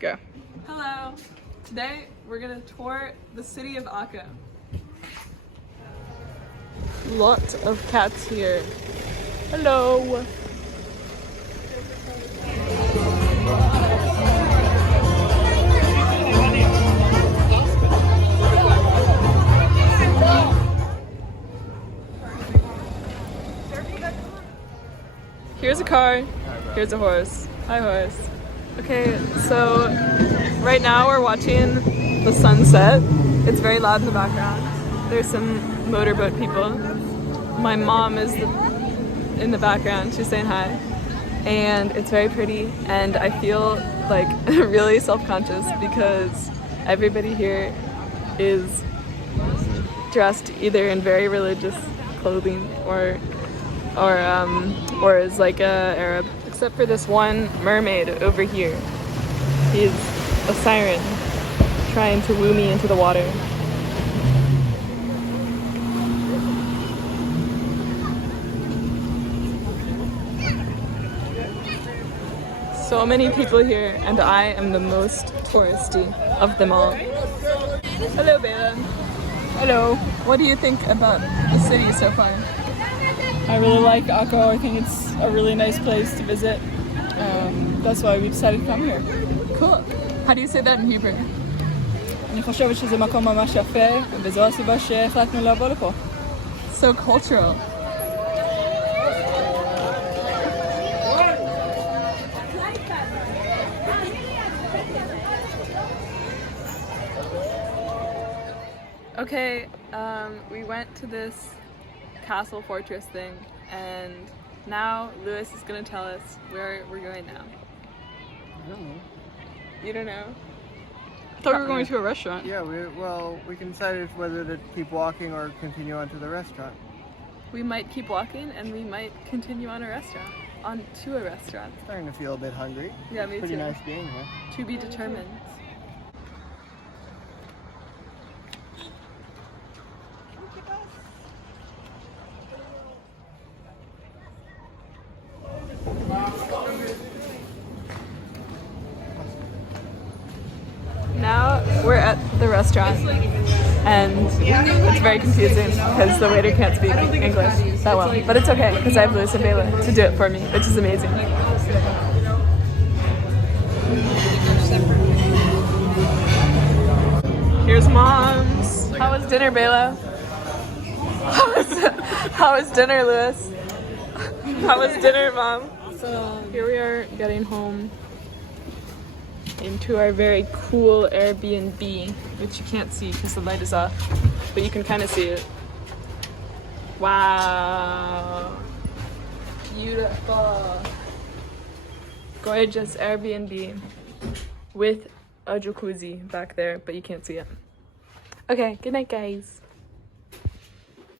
Go. Hello. Today we're gonna tour the city of Akko. Lots of cats here. Hello. Here's a car. Here's a horse. Hi, horse. Okay, so right now we're watching the sunset. It's very loud in the background. There's some motorboat people. My mom is in the background. She's saying hi. And it's very pretty. And I feel like really self-conscious because everybody here is dressed either in very religious clothing or is like a Arab, except for this one mermaid over here. He's a siren trying to woo me into the water. So many people here, and I am the most touristy of them all. Hello, Bela. Hello. What do you think about the city so far? I really like Akko. I think it's a really nice place to visit. That's why we decided to come here. Cool. How do you say that in Hebrew? אני חושבת שזה מקום ממש יפה, וזו הסיבה שהחלטנו לבוא לפה. So cultural. Okay, we went to this castle fortress thing, and now Lewis is gonna tell us where we're going now. I don't know. You don't know? I thought we were going to a restaurant. Yeah, we can decide whether to keep walking or continue on to the restaurant. We might keep walking, and we might continue on to a restaurant. Starting to feel a bit hungry. Yeah, me Pretty too. nice being here. To be determined. Now we're at the restaurant, and it's very confusing because the waiter can't speak English that well. But it's okay because I have Lewis and Bela to do it for me, which is amazing. Here's Mom's. How was dinner, Bela? How was dinner, Lewis? How was dinner, Mom? Here we are getting home into our very cool Airbnb, which you can't see because the light is off, but you can kind of see it. Wow. Beautiful. Gorgeous Airbnb with a jacuzzi back there, but you can't see it. Okay, good night, guys.